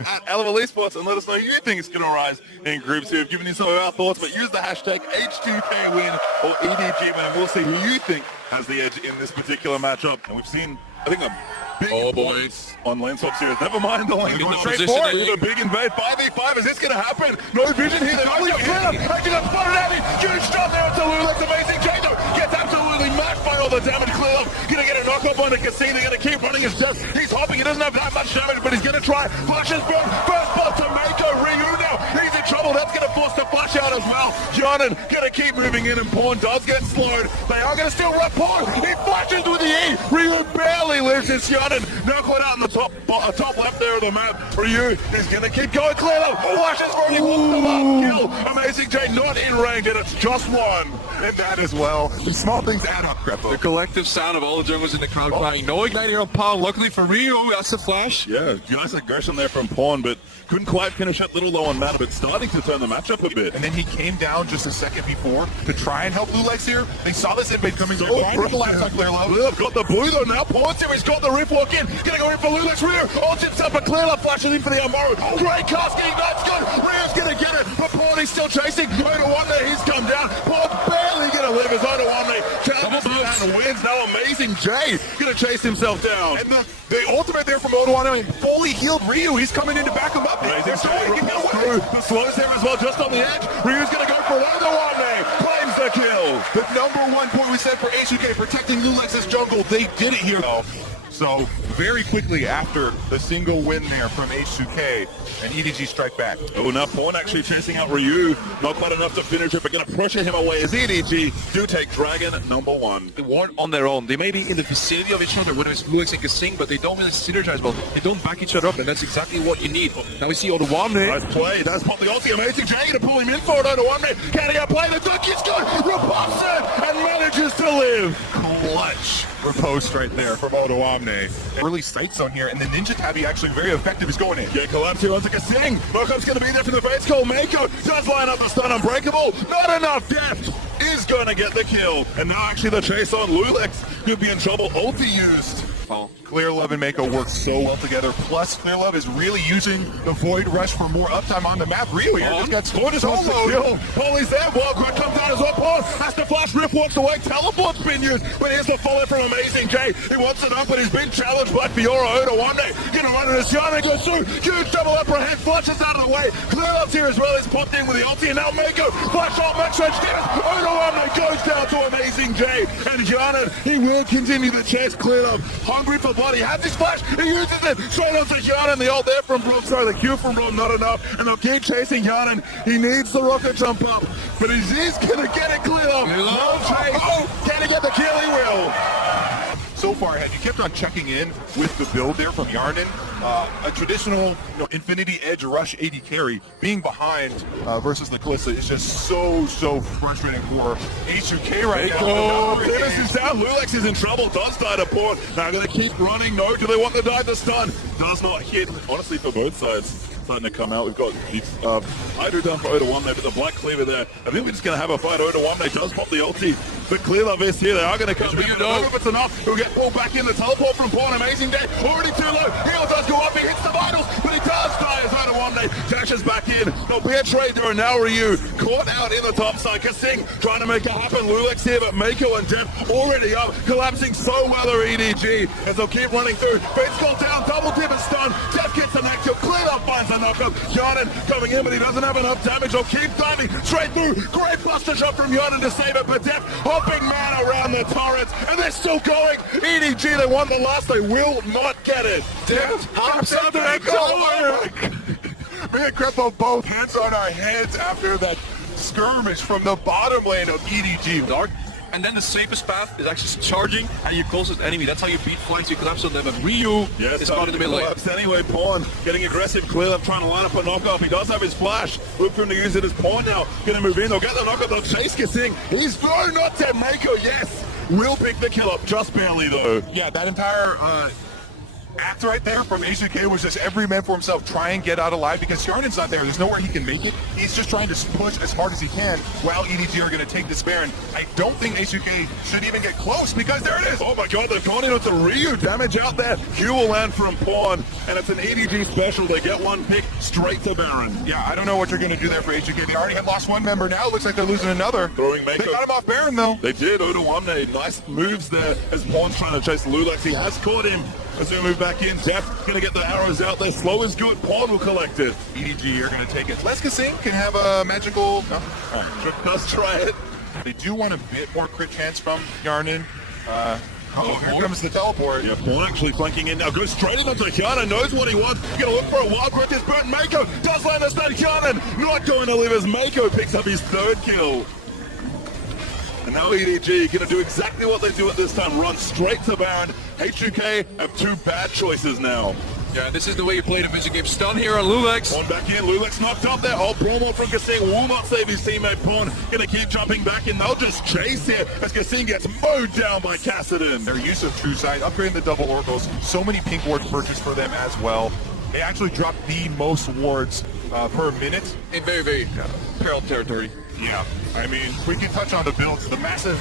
at Elemental Esports and let us know who you think is going to rise in Group 2. We've given you some of our thoughts, but use the hashtag H2K win or EDG win, and we'll see who you think has the edge in this particular matchup. And we've seen, I think, a big points on lane swap series. Never mind the lane swap. Straight forward. A big invade. 5v5. Is this going to happen? No vision here. They're only clear. Actually got spotted at him. Huge shot there to Lulu. That's amazing. Jado gets absolutely matched by all the damage. Clear up. Going to get a knock up on the casino. They're going to keep running his chest. He's hopping. He doesn't have that much damage, but he's going to try. Flashes burn. First spot to Mako. Ryu now. He's in trouble. That's going to force the flash out as well. Jonan going to keep moving in, and Pawn does get slowed. They are going to still run Pawn. He flashes with the E. Ryu barely lives. It's Jonan. Knock one out in the top left there of the map. Ryu is going to keep going. Clear up. Flashes for him. He wants the last kill. Amazing J not in range, and it's just one. And that as well. The small things add up, Crepo. The collective sound of all the junglers in the crowd crying. No igniting on Pawn. Luckily for Ryu, that's the flash. Yeah, nice aggression there from Pawn, but couldn't quite finish it. Little low on mana, but starting to turn the matchup a bit. And then he came down just a second before to try and help Lulex here. They saw this invade coming. Triple last on Clear Love. Got the blue though now. Pawn's here. He's got the rip walk in. Gonna go in for Lulex. Ryu ultimates up, but Clear Love flashes in for the Amaru. Great cast, getting that's good. Ryu's gonna get it, but Pawn is still chasing. Oda he's come down. Pawn barely gonna live as Oda challenges him down and wins. Now Amazing J gonna chase himself down. And the ultimate there from Oda fully healed Ryu. He's coming in to back him up. Amazing J the slows him as well, just on the edge. Ryu's gonna go for Oda claims the kill. The #1 point we said for H2K, protecting Lulex's jungle. They did it here. So very quickly after the single win there from H2K, and EDG strike back. Oh, now Pawn actually chasing out Ryu. Not quite enough to finish it, but going to pressure him away as EDG do take Dragon #1. They weren't on their own. They may be in the vicinity of each other, whether it's Lulex and Kasing, but they don't really synergize well. They don't back each other up, and that's exactly what you need. Now we see Oda Nice play. That's pop the ulti. Amazing J going to pull him in for it. Oda can he outplay the dunk? It's good. Reposts it and manages to live. Clutch riposte right there from Oda. Early sight zone here, and the Ninja Tabby actually very effective is going in. Yeah, collapse here onto Kasing. Moko's going to be there from the base call. Mako does line up the stun unbreakable. Not enough depth. Is going to get the kill. And now actually the chase on Lulex could be in trouble. Ulti used. Clear Love and Mako work so well together. Plus, Clear Love is really using the Void Rush for more uptime on the map. Ryu here just got soloed. Polly's there. Wildcard comes down as well. Pawn has to flash. Rift walks away. Teleport's been used. But here's the follow from Amazing J. He wants it up, but he's been challenged by Fiora. Oda gonna run in his yard and goes through. Huge double upper hand. Flushes out of the way. Clear Love's here as well. He's popped in with the ulti. And now Mako. Flash ult. Max range damage. Oda goes down to Amazing J. And Jonan, he will continue the chase. Clear Love hungry for blood. He has his flash. He uses it straight onto Jonan. The ult there from Broom. Sorry, the Q from Broom, not enough. And they'll keep chasing Jonan. He needs the rocket jump up. But he's going to get it. Clear Love. No chase. Can he get the kill? He will. So far ahead, you kept on checking in with the build there from Yarnan. A traditional Infinity Edge Rush AD carry being behind versus the Kalista is just so frustrating for H2K right now. This is down. Lulex is in trouble. Does die to Pawn. Now going to keep running. No, do they want to die? The stun does not hit. Honestly, for both sides. Starting to come out. We've got Hydro down for Oda there, but the Black Cleaver there. I think we're just going to have a fight. Oda does pop the ulti, but Clear Love is here. They are going to come in. I don't know if it's enough. He'll get pulled back in. The teleport from Pawn. Amazing Day. Already too low. Heal does go up. He hits the vitals, but he does die as Oda dashes back in. There'll be a trade there, and now Ryu caught out in the top side. Kasing trying to make it happen. Lulex here, but Mako and Def already up. Collapsing so well are EDG as they'll keep running through. Bates called down. Double dip and stun. Def gets the neck kill. Clear Love finds a knockup. Jonan coming in, but he doesn't have enough damage. He'll keep diving straight through. Great buster shot from Jonan to save it, but Def hopping man around the turrets, and they're still going. EDG, they won the last. They will not get it. Def hops up and Me and Crepo both hands on our heads after that skirmish from the bottom lane of EDG. Dark. And then the safest path is actually charging at your closest enemy. That's how you beat flanks. You collapse on them. And Ryu is caught in the middle lane. Anyway, Pawn getting aggressive. Clear Love trying to line up a knockoff. He does have his flash. Look for him to use it as Pawn now. Going to move in. They'll get the knockoff. They'll chase Kasing. He's thrown. Not dead. Mako, yes. Will pick the kill up. Just barely, though. Yeah, that entire act right there from H2K was just every man for himself. Try and get out alive because Yarnan's not there. There's nowhere he can make it. He's just trying to push as hard as he can while EDG are going to take this Baron. I don't think H2K should even get close because there it is. Oh my god, they've gone in with the Ryu damage out there. Q will land from Pawn, and it's an EDG special. They get one pick straight to Baron. Yeah, I don't know what you're going to do there for H2K. They already have lost one member. Now it looks like they're losing another. Throwing Mako. They got him off Baron though. They did. Oda Wamne, nice moves there as Pawn's trying to chase Lulex. He has caught him. As we move back in, Def going to get the arrows out there. Slow is good. Pawn will collect it. EDG are going to take it. Leska Singh can have a magical... No. Let's try it. They do want a bit more crit chance from Yarnan. Here comes the teleport. Yeah, Pawn actually flanking in now. Goes straight in onto Yarnan. Knows what he wants. He's going to look for a wild growth. This burnt Mako does land us that Yarnan. Not going to live as Mako picks up his third kill. And now EDG going to do exactly what they do at this time. Run straight to Baron. H2K have two bad choices now. Yeah, this is the way you play the vision game. Stun here on Lulex. Pawn back in. Lulex knocked up there. Oh, promo from Kasing will not save his teammate Pawn. Going to keep jumping back in. They'll just chase here as Kasing gets mowed down by Kassadin. Their use of True Sight, upgrading the double oracles. So many pink ward purchased for them as well. They actually dropped the most wards per minute. In very peril territory. Yeah, I mean, we can touch on the builds. The massive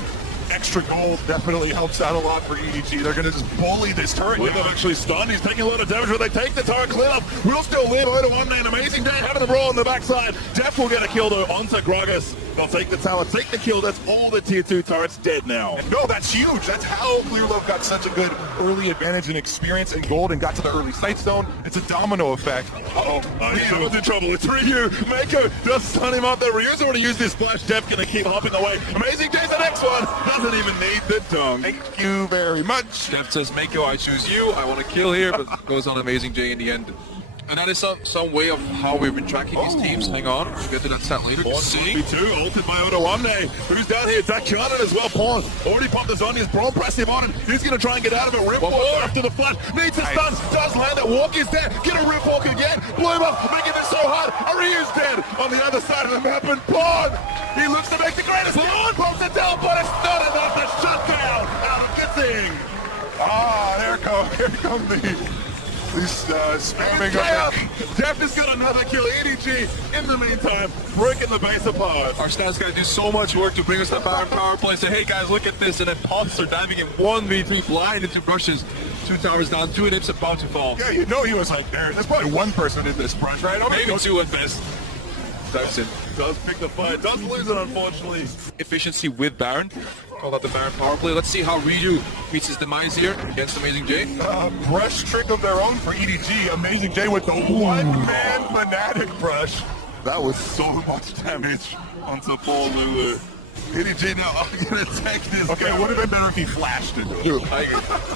extra gold definitely helps out a lot for EDG. They're going to just bully this turret. Live actually stunned. He's taking a lot of damage, but they take the turret clear up. Will still live. Oda Wamne, an amazing day having the brawl on the backside. Def will get a kill though onto Gragas. They'll take the tower, take the kill. That's all the tier 2 turrets dead now. No, that's huge. That's how Clearlove got such a good early advantage in experience and gold and got to the early sight zone. It's a domino effect. Uh-oh, Ryo's in trouble. It's Ryu. Mako does stun him up there. Ryu's already used his splash. Def gonna keep hopping away. Amazing J's the next one. Doesn't even need the tongue. Thank you very much. Def says, Mako, I choose you. I want to kill here, but goes on Amazing J in the end. And that is some way of how we've been tracking these teams. Hang on, we'll get to that stat later. Pawn 2 ulted by Oda Wamne. Who's down here? Dakyanan as well. Pawn already popped the Zonia's Brawl, press him on it. He's going to try and get out of it. Ripwalk after the flash. Needs a stun. Does land it. Walk is there. Get a Ripwalk again. Blow him up. Making this so hard. Ryu's dead on the other side of the map. And Pawn, he looks to make the greatest. Pawn pumps it down, but it's not enough to shut down out of the thing. Here come these spamming up. Def has got another kill. EDG in the meantime breaking the base apart. Our stats guys do so much work to bring us the Baron power play. Say, hey guys, look at this, and then Ponts are diving in 1v3, flying into brushes. 2 towers down, 2 hits about to fall. Yeah, you know he was like there. There's probably one person in this brush, right? Maybe 2 at best. Dives in. Does pick the fight. Does lose it, unfortunately. Efficiency with Baron. Call that the Baron power play. Let's see how Ryu meets his demise here against Amazing J. Brush trick of their own for EDG. Amazing J with the one-man fanatic brush. That was so much damage onto Paul Lulu. EDG now going to take this. Okay, it would have been better if he flashed into it. I agree.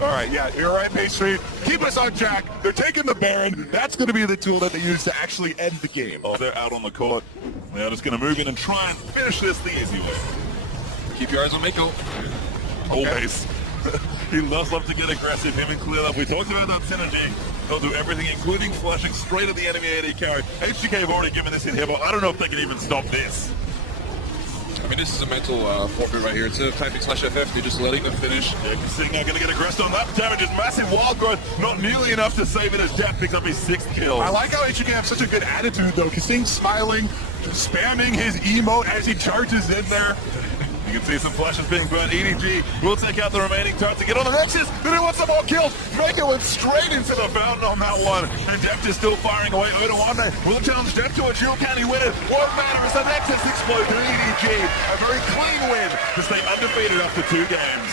All right, yeah, you're right, Pastry. Keep us on track. They're taking the Baron. That's going to be the tool that they use to actually end the game. Oh, they're out on the court. They're just going to move in and try and finish this the easy way. Keep your eyes on Mako. Always. He loves love to get aggressive. Him and Clearlove. We talked about that synergy. They'll do everything, including flashing straight at the enemy AD carry. H2K have already given this hit here, but I don't know if they can even stop this. I mean, this is a mental forfeit right here. Instead of typing /FF, you're just letting them finish. Yeah, Kasing now going to get aggressive on that. Damage is massive. Wild growth, not nearly enough to save it as Def picks up his 6th kill. I like how H2K have such a good attitude, though. Kasing's smiling, spamming his emote as he charges in there. You can see some flashes being burned. EDG will take out the remaining turret to get on the Nexus. Then he wants some more kills. Mako went straight into the fountain on that one. And Deft is still firing away. Oda Wamne will challenge Deft to a duel. Can he win it? Won't matter as the Nexus explodes to EDG. A very clean win to stay undefeated after 2 games.